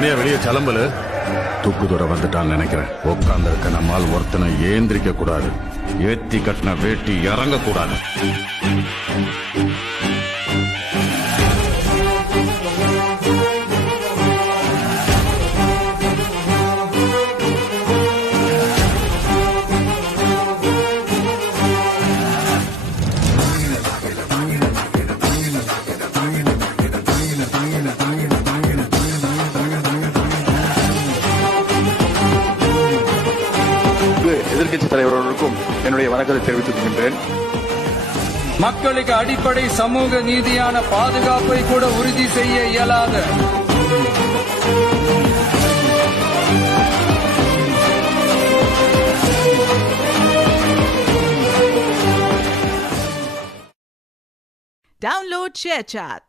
அண்ணையா வெளியே கிளம்பல. தூக்கு தூர வந்துட்டான்னு நினைக்கிறேன். உட்கார்ந்து இருக்க நம்மால் ஒருத்தனை ஏந்திரிக்க கூடாது. ஏத்தி கட்டின வேட்டி இறங்க கூடாது. எதிர்க்கட்சி தலைவர்களுக்கும் என்னுடைய வணக்கத்தை தெரிவித்துக் கொள்கின்றேன். மக்களுக்கு அடிப்படை சமூக நீதியான பாதுகாப்பை கூட உறுதி செய்ய இயலாத Download ShareChat.